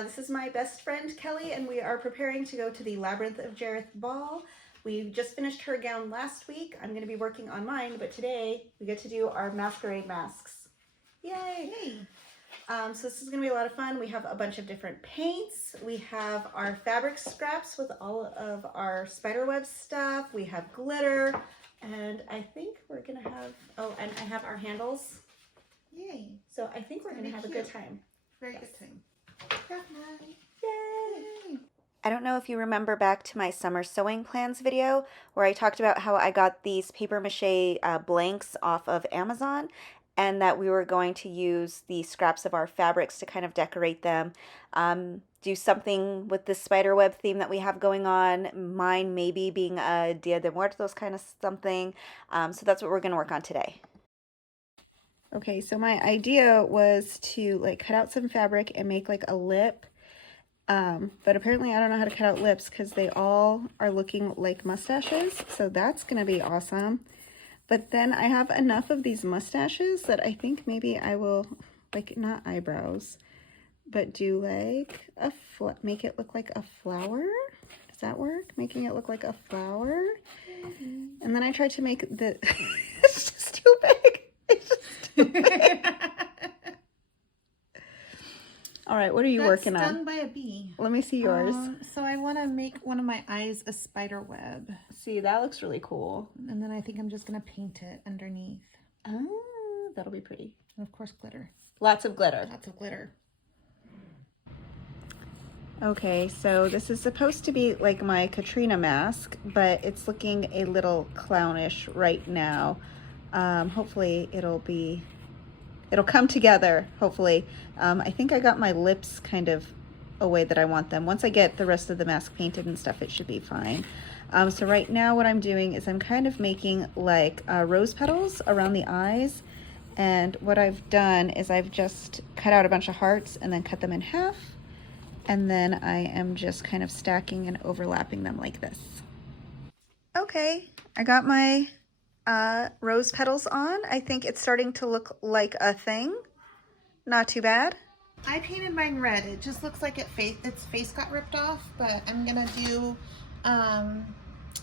This is my best friend Kelly, and we are preparing to go to the Labyrinth of Jareth ball. We just finished her gown last week. I'm going to be working on mine, but today we get to do our Masquerade Masks. Yay! Yay! So this is going to be a lot of fun. We have a bunch of different paints. We have our fabric scraps with all of our spiderweb stuff. We have glitter, and I think we're going to have, oh, and I have our handles. Yay! So I think we're going to have a good time. Very good time. Yay! Yay! I don't know if you remember back to my summer sewing plans video where I talked about how I got these paper mache blanks off of Amazon, and that we were going to use the scraps of our fabrics to kind of decorate them, do something with the spiderweb theme that we have going on, mine maybe being a Dia de Muertos kind of something, so that's what we're going to work on today. Okay, so my idea was to like cut out some fabric and make like a lip, but apparently I don't know how to cut out lips because they all are looking like mustaches, so that's gonna be awesome. But then I have enough of these mustaches that I think maybe I will, like, not eyebrows, but do like a make it look like a flower. Does that work? Making it look like a flower. And then I tried to make the it's just too big. It's just too big. All right, what are you working That's on? done by a bee. Let me see yours. So I want to make one of my eyes a spider web. See, that looks really cool. And then I think I'm just going to paint it underneath. Oh, that'll be pretty. And of course, glitter. Lots of glitter. Lots of glitter. Okay, so this is supposed to be like my Katrina mask, but it's looking a little clownish right now. Hopefully it'll come together, hopefully. I think I got my lips kind of a way that I want them. Once I get the rest of the mask painted and stuff, it should be fine. So right now what I'm doing is I'm kind of making like rose petals around the eyes. And what I've done is I've just cut out a bunch of hearts and then cut them in half. And then I am just kind of stacking and overlapping them like this. Okay, I got my rose petals on. I think it's starting to look like a thing. Not too bad. I painted mine red. It just looks like its face got ripped off, but I'm gonna do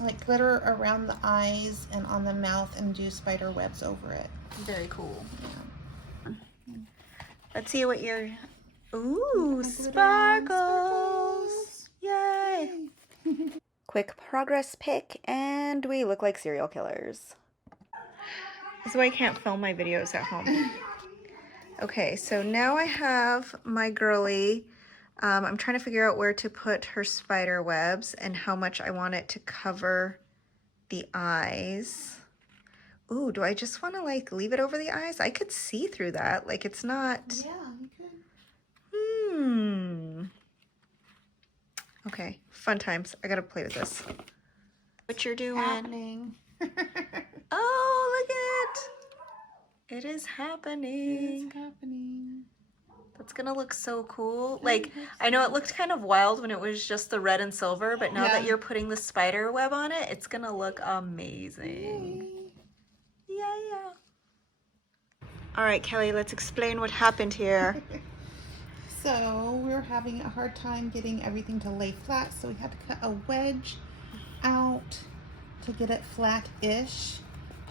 like glitter around the eyes and on the mouth and do spider webs over it. Very cool. Yeah. Let's see what you're... Ooh, sparkles! Yay! Quick progress pic, and we look like serial killers. This is why I can't film my videos at home. Okay, so now I have my girly. I'm trying to figure out where to put her spider webs and how much I want it to cover the eyes. Ooh, do I just want to like leave it over the eyes? I could see through that. Like it's not... Yeah, you could. Okay, fun times. I gotta play with this. What you're doing? Happening. Oh, look at it! It is happening. It's happening. That's gonna look so cool. Like, I know it looked kind of wild when it was just the red and silver, but now that you're putting the spider web on it, it's gonna look amazing. Yeah. All right, Kelly, let's explain what happened here. So we were having a hard time getting everything to lay flat, so we had to cut a wedge out to get it flat-ish.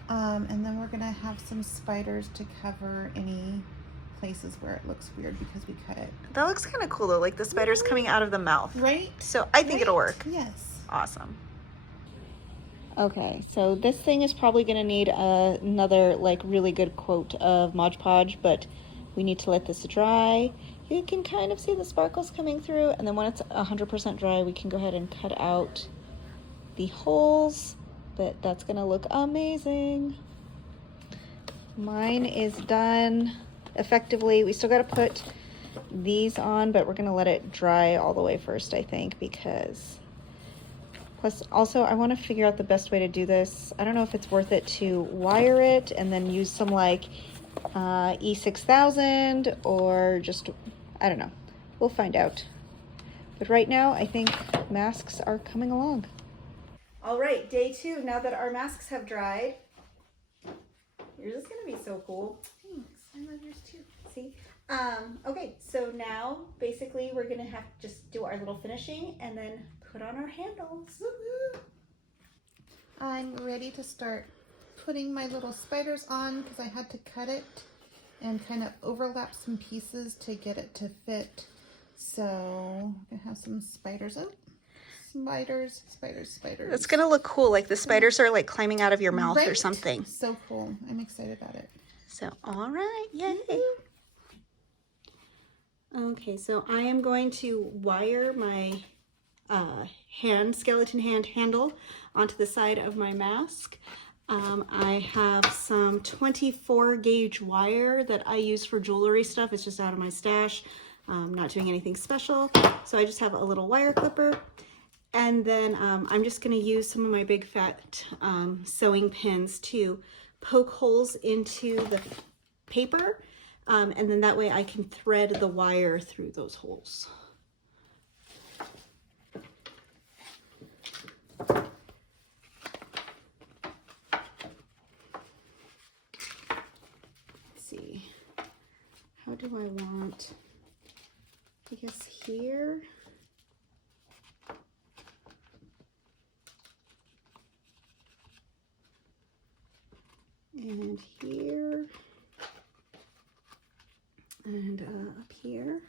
And then we're gonna have some spiders to cover any places where it looks weird because we cut it. That looks kind of cool though, like the spider's coming out of the mouth. Right? So I think it'll work. Yes. Awesome. Okay, so this thing is probably gonna need another like really good quote of Mod Podge, but we need to let this dry. You can kind of see the sparkles coming through, and then when it's 100% dry, we can go ahead and cut out the holes, but that's gonna look amazing. Mine is done effectively. We still gotta put these on, but we're gonna let it dry all the way first, I think, because plus also I want to figure out the best way to do this. I don't know if it's worth it to wire it and then use some like E6000 or just, I don't know. We'll find out. But right now, I think masks are coming along. All right, day 2. Now that our masks have dried, yours is gonna be so cool. Thanks. I love yours too. See, Okay, so now basically we're gonna have to just do our little finishing and then put on our handles. I'm ready to start putting my little spiders on because I had to cut it and kind of overlap some pieces to get it to fit. So I'm gonna have some spiders. Oh, spiders, spiders, spiders. It's gonna look cool, like the spiders are like climbing out of your mouth or Right? something. So cool. I'm excited about it. So, all right, yay. Okay, so I am going to wire my skeleton hand handle onto the side of my mask. I have some 24 gauge wire that I use for jewelry stuff. It's just out of my stash. Not doing anything special. So I just have a little wire clipper. And then I'm just going to use some of my big fat sewing pins to poke holes into the paper. And then that way I can thread the wire through those holes. See, how do I want, I guess here. And here. And up here.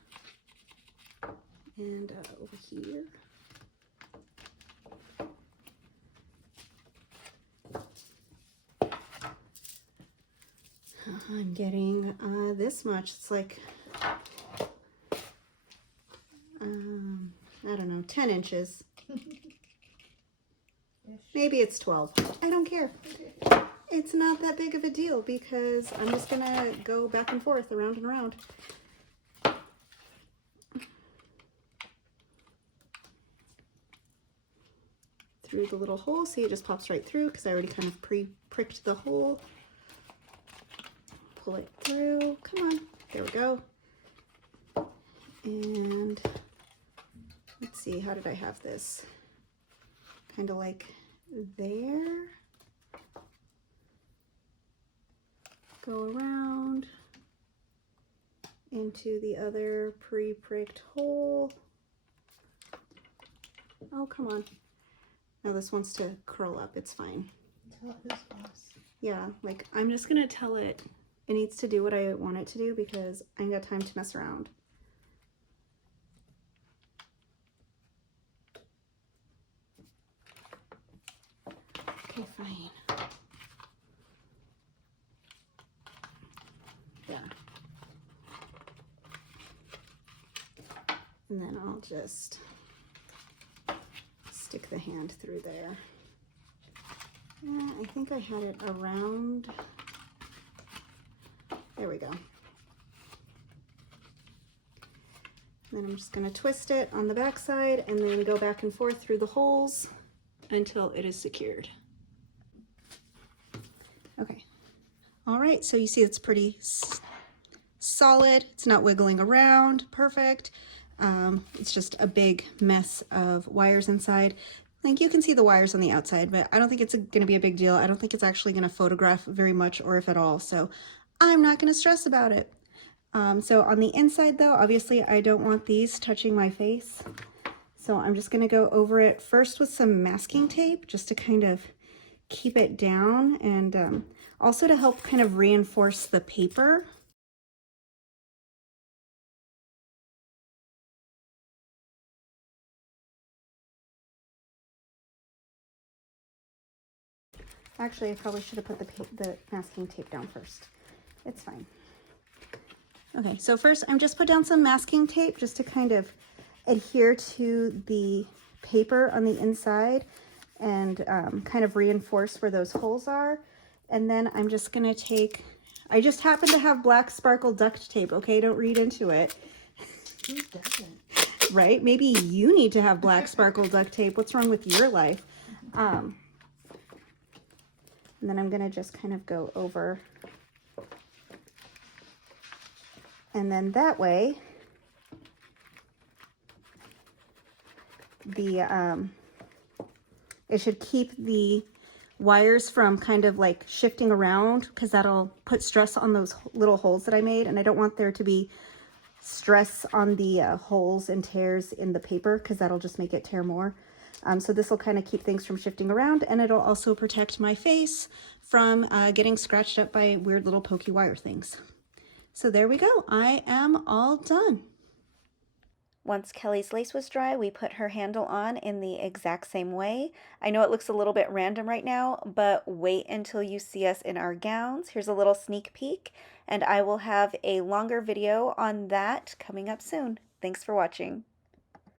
And over here. I'm getting this much. It's like, I don't know, 10 inches. Maybe it's 12. I don't care. It's not that big of a deal because I'm just gonna go back and forth, around and around. Through the little hole. See, it just pops right through because I already kind of pre-pricked the hole. Pull it through. Come on. There we go. And let's see, how did I have this? Kind of like there. Go around into the other pre-pricked hole. Oh, come on. Now this wants to curl up. It's fine. Tell it who's boss. Yeah, like I'm just gonna tell it it needs to do what I want it to do because I ain't got time to mess around. Okay, fine. There. And then I'll just stick the hand through there. I think I had it around. There we go. Then I'm just going to twist it on the back side and then go back and forth through the holes until it is secured. Okay. All right, so you see it's pretty solid. It's not wiggling around. Perfect. It's just a big mess of wires inside. Like you can see the wires on the outside, but I don't think it's going to be a big deal. I don't think it's actually going to photograph very much or if at all. So I'm not going to stress about it. So on the inside though, obviously I don't want these touching my face. So I'm just going to go over it first with some masking tape just to kind of keep it down and also to help kind of reinforce the paper. Actually, I probably should have put the masking tape down first. It's fine. Okay, so first I'm just put down some masking tape just to kind of adhere to the paper on the inside and kind of reinforce where those holes are. And then I'm just gonna take, I just happen to have black sparkle duct tape, okay? Don't read into it. Who doesn't? Right? Maybe you need to have black sparkle duct tape. What's wrong with your life? And then I'm gonna just kind of go over. And then that way, it should keep the wires from kind of like shifting around, because that'll put stress on those little holes that I made, and I don't want there to be stress on the holes and tears in the paper, because that'll just make it tear more. So this will kind of keep things from shifting around, and it'll also protect my face from getting scratched up by weird little pokey wire things. So there we go. I am all done. Once Kelly's lace was dry, we put her handle on in the exact same way. I know it looks a little bit random right now, but wait until you see us in our gowns. Here's a little sneak peek, and I will have a longer video on that coming up soon. Thanks for watching.